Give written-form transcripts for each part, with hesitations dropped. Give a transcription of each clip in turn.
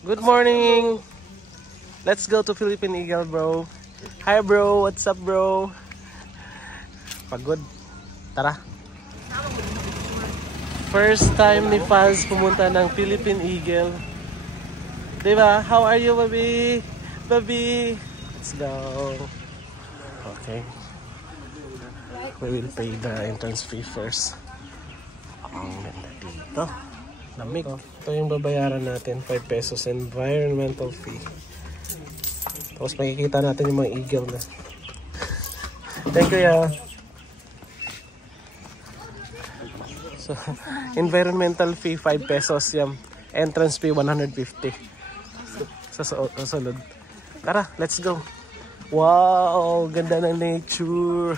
Good morning. Let's go to Philippine Eagle, bro. Hi, bro. What's up, bro? Pagod. Tara. First time ni Faz pumunta ng Philippine Eagle. Diba? How are you, baby? Baby. Let's go. Okay. We will pay the entrance fee first. Ang ganda dito. Lamig. Ito yung babayaran natin. 5 pesos environmental fee. Tapos makikita natin yung mga eagle na. Thank you, ya. So, environmental fee 5 pesos yan. Entrance fee 150. Sa sulod. Tara, let's go. Wow, ganda ng nature.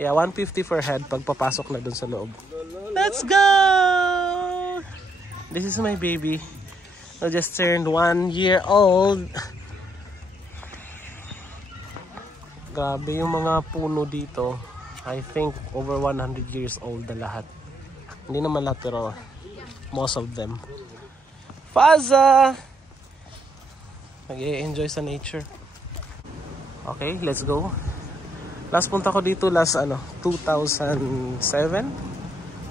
Yeah, 150 per head pagpapasok na dun sa loob. Let's go! This is my baby. I just turned 1 year old. Grabe yung mga puno dito. I think over 100 years old na lahat. Hindi naman lahat pero most of them. Faza! Nag-i-enjoy sa nature. Okay, let's go. Last punta ko dito 2007.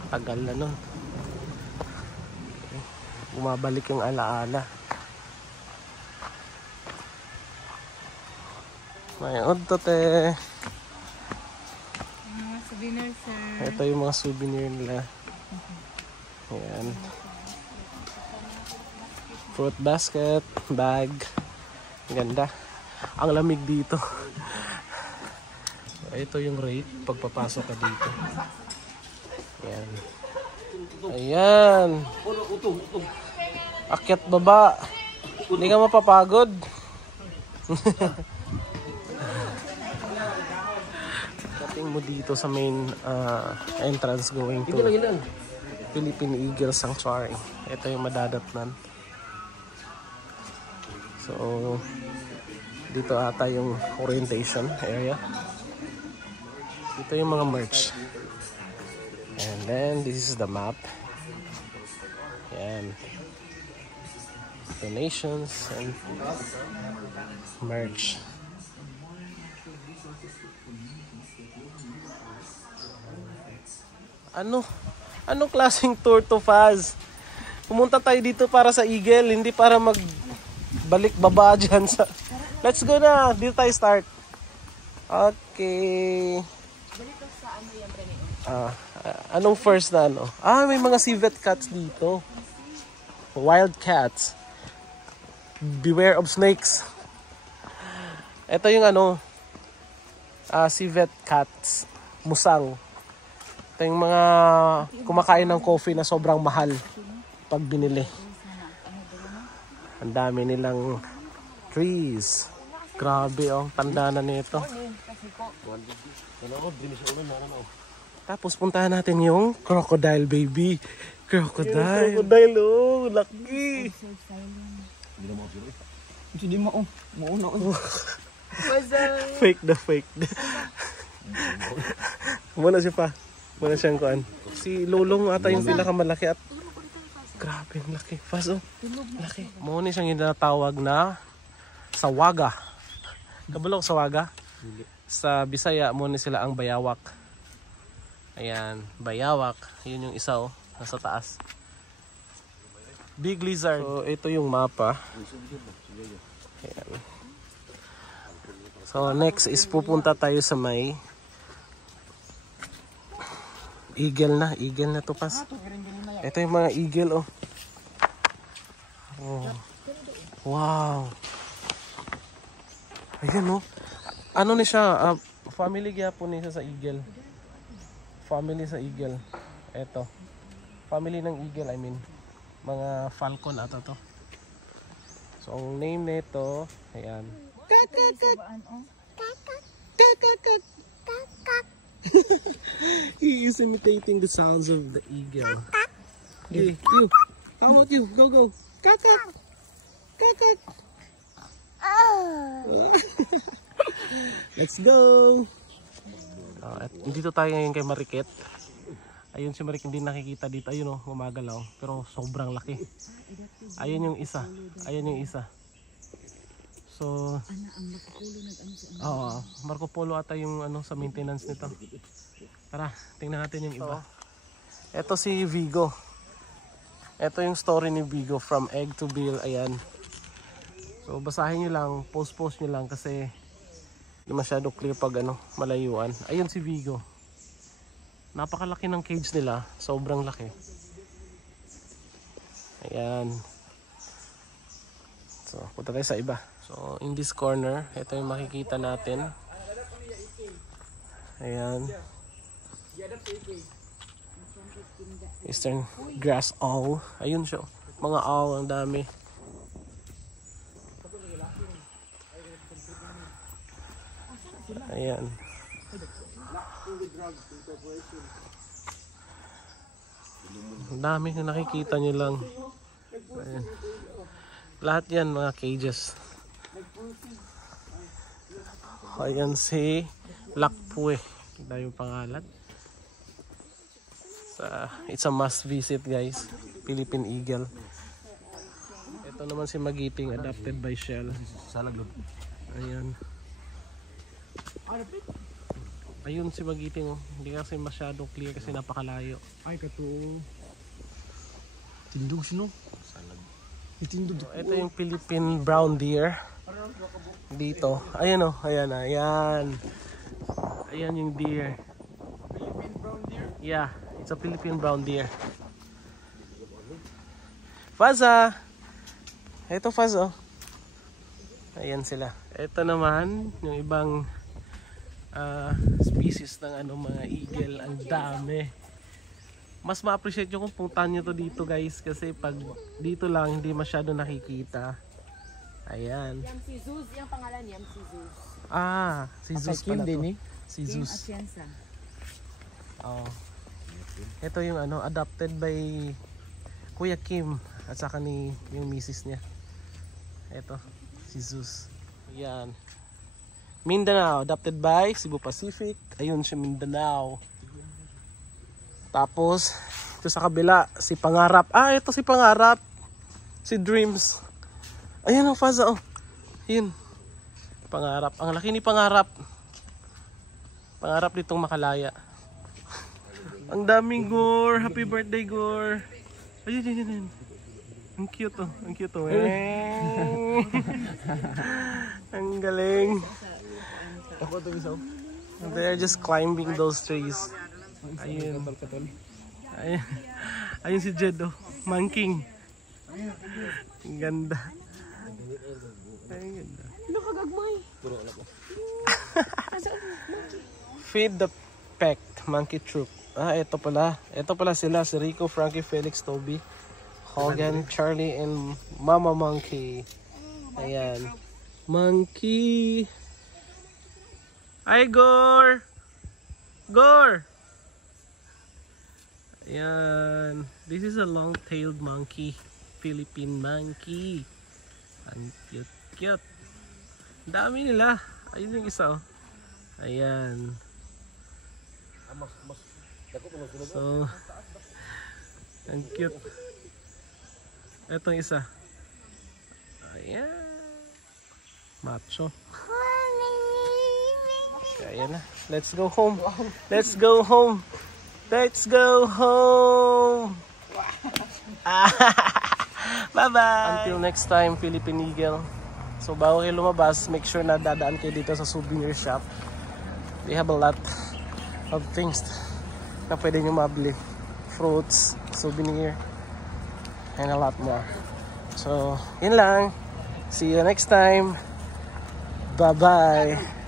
Tagal na nun. Okay. Bumabalik yung alaala. May odtote. Souvenir, sir. Ito yung mga souvenir nila. Ayan. Fruit basket, bag. Ganda. Ang lamig dito. Ito yung rate pagpapasok ka dito. Ayan. Ayan. Akyat baba. Hindi ka mapapagod. Mo dito sa main entrance going to Philippine Eagle Sanctuary. Ito yung madadatnan. So dito ata yung orientation area. Dito yung mga merch. And then this is the map. Ayan. Donations and merch. Anong klaseng tour to, Faz? Pumunta tayo dito para sa Eagle, hindi para magbalik baba dyan sa... Let's go na! Dito tayo start. Okay. Anong first na ano? May mga civet cats dito. Wild cats. Beware of snakes. Ito yung civet cats. Musang. Ito yung mga kumakain ng coffee na sobrang mahal pag binili. Ang dami nilang trees. Grabe tanda na nito. Tapos puntahan natin yung crocodile, baby. Crocodile. Crocodile, laki. Hindi mo, mauna. Fake na. Muna siya pa. Muna siyang kuan. Si Lolong ata yung pinakamalaki at grabe ang laki. Faz, laki. Muna siyang tinatawag na sawaga. Kabulok sawaga? Sa Bisaya, muna sila ang bayawak. Ayan, bayawak. Yun yung isa nasa taas. Big lizard. So, ito yung mapa. Ayan. So, next is pupunta tayo sa may Eagle na to, Pas. Ito yung mga eagle, Wow. Ayan, Ano ni siya? Family gyapon niya sa eagle. Family sa eagle. Ito. Family ng eagle, I mean. Mga falcon ato to. So, ang name nito, ayan. He is imitating the sounds of the eagle. Okay, you. How about you? Go. Kakak. Let's go. Dito tayo ngayon kay Marikit. Ayun si Marik hindi nakikita dito. Ayun oh, gumagalaw. Pero sobrang laki. Ayun yung isa. Ayun yung isa. So, Marco Polo ata yung ano sa maintenance nito. Tara, tingnan natin yung iba. Ito si Vigo. Ito yung story ni Vigo from egg to bill. Ayan. So, basahin nyo lang. Post nyo lang kasi hindi masyado clear pag ano, malayuan. Ayun si Vigo. Napakalaki ng cage nila. Sobrang laki. Ayan. So, punta tayo sa iba. So, in this corner, ito yung makikita natin. Ayan. Eastern grass owl. Ayun siya. Mga owl, ang dami. Ayan. Ang dami na nakikita nyo lang. Ayan. Lahat yan mga cages. Ayan si Lakpue. Ito yung pangalan. It's a must visit guys. Philippine Eagle. Ito naman si Magiting, adopted by Shell. Ayan. Ayun si Magiting oh. Hindi kasi masyadong clear kasi napakalayo. Ay kato. Tindog sino? Ito yung Philippine brown deer. Dito. Ayan oh. Ayan. Ayan yung deer. Philippine brown deer? Yeah. It's a Philippine brown deer. Faza! Ito Faz oh. Ayan sila. Ito naman yung ibang species ng ano, mga eagle. Ang dami. Mas ma-appreciate nyo kung puntahan nyo to dito guys. Kasi pag dito lang hindi masyado nakikita. Ayan. Yam si Zeus. Yung pangalan Yam si Zeus. Ah, si Zeus pala to. Si Kim Zeus. Atienza. Oh. Ito yung ano, adopted by Kuya Kim at saka ni yung misis niya. Ito, si Zeus. Ayan. Mindanao, adopted by Cebu Pacific. Ayun si Mindanao. Tapos, ito sa kabila, si Pangarap. Ah, ito si Pangarap. Si Dreams. Ayan ang Faza, oh. Ayun. Pangarap. Ang laki ni Pangarap. Pangarap ditong makalaya. Ang daming Gore. Happy birthday, Gore. Ayun. Ang cute, oh. Ang cute, oh. Ang galing. They're just climbing those trees. Ayun. Ayun si Jed, oh. Manking. Ang ganda. Ang ganda. Nakagagmay. Feed the Packed Monkey Troop. Ah, ito pala. Ito pala sila. Si Rico, Frankie, Felix, Toby, Hogan, Charlie, and Mama Monkey. Ayan. Monkey. Hi, Gore! Gore! Ayan. This is a long-tailed monkey. Philippine monkey. Ang cute. Dami nila. Ayun yung isa, oh. Ayan. So, ang cute. Etong isa. Ayan. Macho. Okay, ayan na. Let's go home. Let's go home. Let's go home. Bye-bye. Until next time, Philippine Eagle. So, bago kayo lumabas, make sure na dadaan kayo dito sa souvenir shop. They have a lot of things na pwede nyo mabili. Fruits, souvenir, and a lot more. So, yun lang. See you next time. Bye-bye.